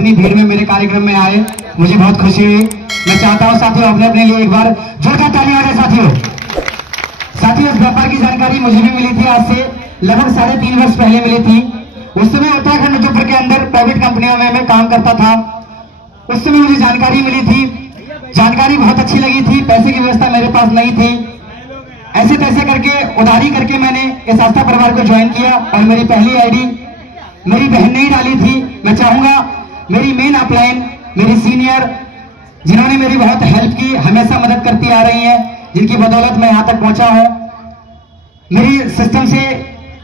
इतनी भीड़ में मेरे कार्यक्रम में आए, मुझे बहुत खुशी हुई। मैं चाहता हूँ साथियों अपने अपने लिए एक बार जोरदार तालियां हो जाए। साथियों इस व्यापार की जानकारी मुझे भी मिली थी, आज से लगभग 3.5 वर्ष पहले मिली थी। उस समय उत्तराखंड जोधपुर के अंदर प्राइवेट कंपनियों में मैं काम करता था। उस समय मुझे जानकारी मिली थी, जानकारी बहुत अच्छी लगी थी। पैसे की व्यवस्था मेरे पास नहीं थी, ऐसे तैसे करके उधारी करके मैंने इस आस्था परिवार को ज्वाइन किया और मेरी पहली आईडी मेरी बहन ने ही डाली थी। मैं चाहूंगा मेरी मेन अपलाइन, मेरी सीनियर जिन्होंने मेरी बहुत हेल्प की, हमेशा मदद करती आ रही हैं, जिनकी बदौलत मैं यहां तक पहुंचा हूं। मेरी सिस्टम से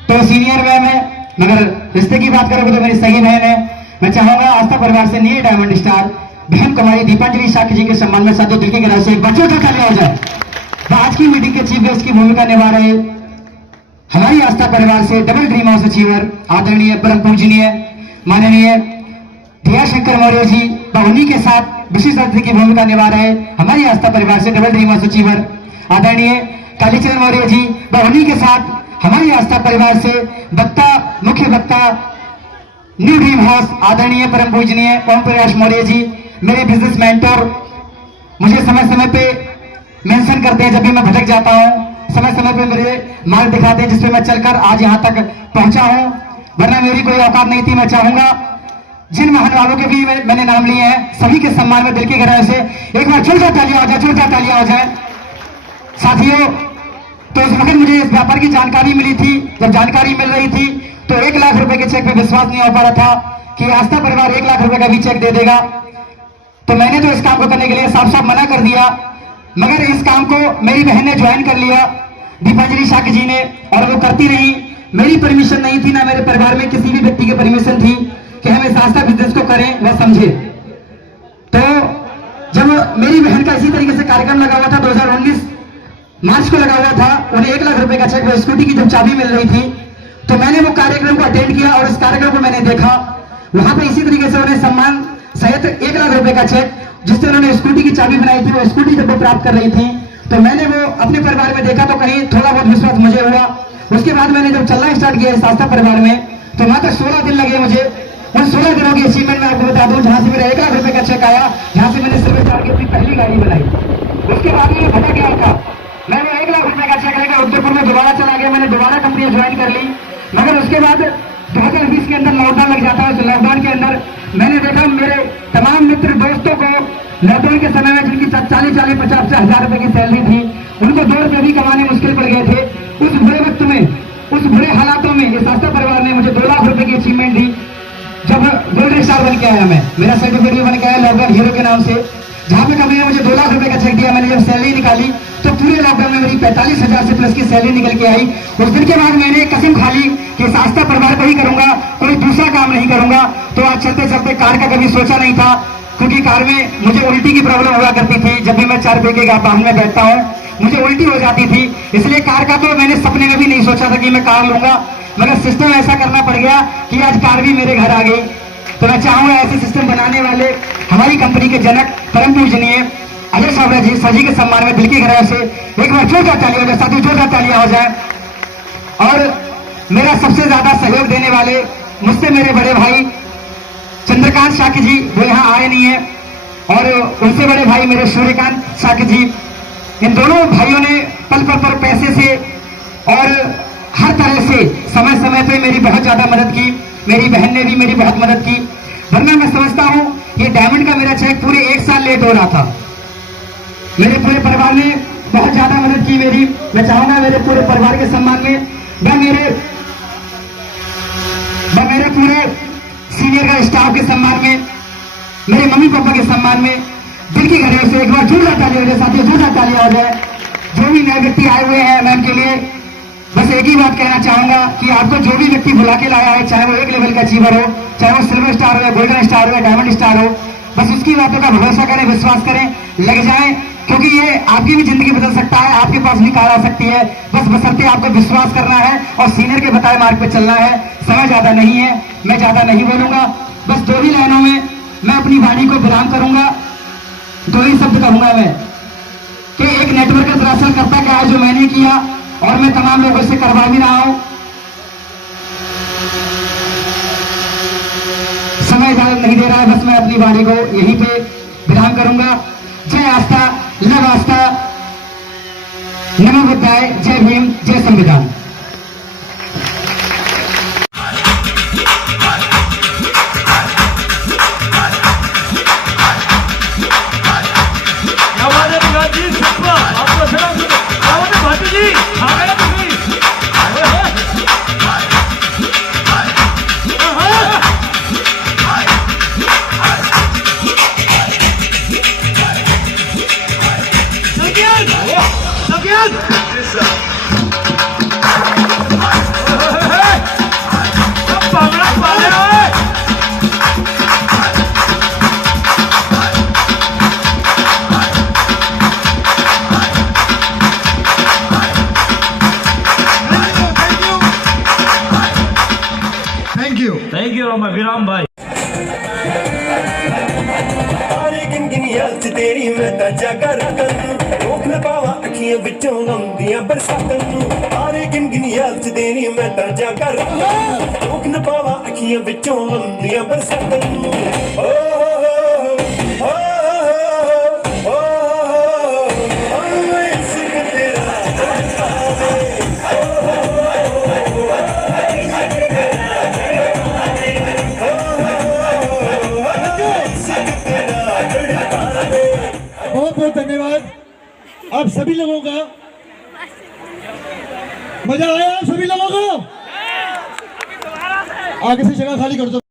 तो सीनियर मैम है, मगर रिश्ते की बात करोगे तो मेरी सही बहन है। मैं चाहूंगा आस्था परिवार से नील डायमंड स्टार बहन कुमारी दीपांजलि शाक्य जी के सम्मान में साथियों दिल की गहराई से एक बच्चों का तालियां हो जाए। आज की मीटिंग के चीफ गेस्ट की भूमिका निभा रहे हमारी आस्था परिवार से डबल ड्रीम हाउस अचीवर आदरणीय परम पूजनीय माननीय दिया शंकर मौर्य जी, उन्हीं के साथ विशिष्ट अतिथि की भूमिका निभा रहे हमारी आस्था परिवार से डबल ड्रीम हाउस अचीवर आदरणीय कालीचरण मौर्य जी, उन्हीं के साथ हमारी आस्था परिवार से वक्ता मुख्य वक्ता न्यू ड्रीम हाउस आदरणीय परम पूजनीय ओम प्रकाश मौर्य जी, मेरे बिजनेस मेंटर, मुझे समय समय पे मेंशन करते हैं जब भी मैं भटक जाता हूं, समय समय पे मेरे मार्ग दिखाते हैं जिसपे मैं चलकर आज यहां तक पहुंचा हूं, वरना मेरी कोई औकात नहीं थी। मैं चाहूंगा जिन महानुभावों के भी मैंने नाम लिए हैं सभी के सम्मान में दिल की गहराई से एक बार जोरदार तालियां हो जाए, जोरदार तालियां हो जाए। साथियों तो उस वक्त मुझे इस व्यापार की जानकारी मिली थी, जब जानकारी मिल रही थी तो 1 लाख रुपए के चेक पे विश्वास नहीं हो पा रहा था कि आस्था परिवार 1 लाख रुपए का भी चेक दे देगा। तो मैंने तो इस काम को करने के लिए साफ साफ मना कर दिया, मगर इस काम को मेरी बहन ने ज्वाइन कर लिया दीपांजलि शाक्य जी ने, और वो करती रही। मेरी परमिशन नहीं थी, ना मेरे परिवार में किसी भी व्यक्ति की परमिशन थी कि हम इस आस्था बिजनेस को करें, वह समझे। तो जब मेरी बहन का इसी तरीके से कार्यक्रम लगा हुआ था 2019 मार्च को लगा हुआ था, उन्हें 1 लाख रुपए का चेक वो स्कूटी की जब चाबी मिल रही थी, तो मैंने वो कार्यक्रम को अटेंड किया और इस कार्यक्रम को मैंने देखा। वहां पर इसी तरीके से उन्हें सम्मान सहित 1 लाख रुपए का चेक जिससे उन्होंने स्कूटी की चाबी बनाई थी, वो स्कूटी जब वो प्राप्त कर रही थी तो मैंने वो अपने परिवार में देखा तो कहीं थोड़ा बहुत विश्वास मुझे हुआ। उसके बाद मैंने जब चलना स्टार्ट किया इस आस्था परिवार में तो मात्र 16 दिन लगे मुझे। उन 16 दिनों की अचीवमेंट मैं आपको बता दूं, जहां से मेरा 1 लाख रुपए का चेक आया, जहां से मैंने सर्विस स्टार की अपनी पहली गाड़ी बनाई, उसके बाद मैं भटक गया था। मैं वो 1 लाख रुपए का चेक लेकर उदयपुर में दोबारा चला गया, मैंने दोबारा कंपनी ज्वाइन कर ली। मगर उसके बाद 2020 के अंदर लॉकडाउन लग जाता है। उस लॉकडाउन के अंदर मैंने देखा मेरे तमाम मित्र दोस्तों को लॉकडाउन के समय में जिनकी 40-50 हजार रुपए की सैलरी थी, उनको 2 रुपए भी कमाने मुश्किल पड़ गए थे। उस बुरे वक्त में, उस बुरे हालातों में इस आस्था परिवार ने मुझे 2 लाख रुपए की अचीवमेंट दी। जब गोल्डन स्टार बन के आया, मैं मेरा सर्टिफिकेट बन के आया लॉकडाउन हीरो के नाम से, जहां पे कंपनी ने मुझे 2 लाख रुपए का चेक दिया। मैंने जब सैलरी निकाली तो पूरे लॉकडाउन में मेरी 45,000 से प्लस की सैलरी निकल के आई। उस दिन के बाद मैंने कसम खा ली कि इस आस्था परिवार को ही करूंगा, कोई दूसरा काम नहीं करूंगा। तो आज चलते चलते कार का कभी सोचा नहीं था, क्योंकि कार में मुझे उल्टी की प्रॉब्लम हुआ करती थी। जब भी मैं 4 पहिए के वाहन में बैठता हूँ मुझे उल्टी हो जाती थी, इसलिए कार का तो मैंने सपने में भी नहीं सोचा था कि मैं कार लूंगा। मगर सिस्टम ऐसा करना पड़ गया कि आज कार भी मेरे घर आ गई। तो मैं चाहूंगा ऐसे सिस्टम बनाने वाले हमारी कंपनी के जनक परम पूजनीय अजय सावरा जी, सर जी के सम्मान में दिल की गहराई से एक बार जोरदार तालियां हो जाए, साथियों जोरदार तालियां हो जाए। और मेरा सबसे ज्यादा सहयोग देने वाले मुझसे मेरे बड़े भाई चंद्रकांत शाक्य जी, वो यहाँ आए नहीं है, और उनसे बड़े भाई मेरे सूर्यकांत शाक्य जी, इन दोनों भाइयों ने पल पल पर पैसे से और हर तरह से समय समय पे मेरी बहुत ज्यादा मदद की। मेरी बहन ने भी मेरी बहुत मदद की, वरना मैं समझता हूँ ये डायमंड का मेरा चेक पूरे 1 साल लेट हो रहा था। मेरे पूरे परिवार ने बहुत ज्यादा मदद की मेरी। मैं चाहूंगा मेरे पूरे परिवार के सम्मान में, मैं मेरे पूरे सीनियर का स्टाफ के सम्मान में, मेरे मम्मी पापा के सम्मान में दिल की गहराई से एक बार जोरदार तालियां हो जाए, साथियों जोरदार तालियां हो जाए। जो भी नए व्यक्ति आए हुए हैं मैं उनके लिए बस एक ही बात कहना चाहूंगा कि आपको जो भी व्यक्ति बुला के लाया है, चाहे वो 1 लेवल का अचीवर हो, चाहे वो सिल्वर स्टार हो, गोल्डन स्टार हो, डायमंड स्टार हो, बस उसकी बातों का भरोसा करें, विश्वास करें, लग जाएं, क्योंकि ये आपकी भी जिंदगी बदल सकता है। आपके पास भी कार आ सकती है, बस बशर्ते आपको विश्वास करना है और सीनियर के बताए मार्ग पे चलना है। समय ज्यादा नहीं है, मैं ज्यादा नहीं बोलूंगा, बस 2 ही लाइनों में मैं अपनी वाणी को विराम करूंगा। 2 ही शब्द कहूंगा मैं कि एक नेटवर्क दरअसल करता क्या है जो मैंने किया और मैं तमाम लोगों से करवा भी रहा हूं। समय इजाजत नहीं दे रहा है, बस मैं अपनी वाणी को यहीं पे विराम करूंगा। जय आस्था, लव आस्था, नमो बुद्धाय, जय भीम, जय संविधान। थैंक यू विराम भाई। तेरी मैं ताजा कर रोक न पावा अखियां विचों आउंदियां बरसातां नूं। सारे गिन गिन याद च तेरी मैं ताजा कर रोक न पावा अखियां विचों आउंदियां बरसातां नूं। ओ ओ ओ ओ इश्क तेरा बहुत बहुत धन्यवाद आप सभी लोगों का। मजा आया आप सभी लोगों को? आगे से जगह खाली कर दो।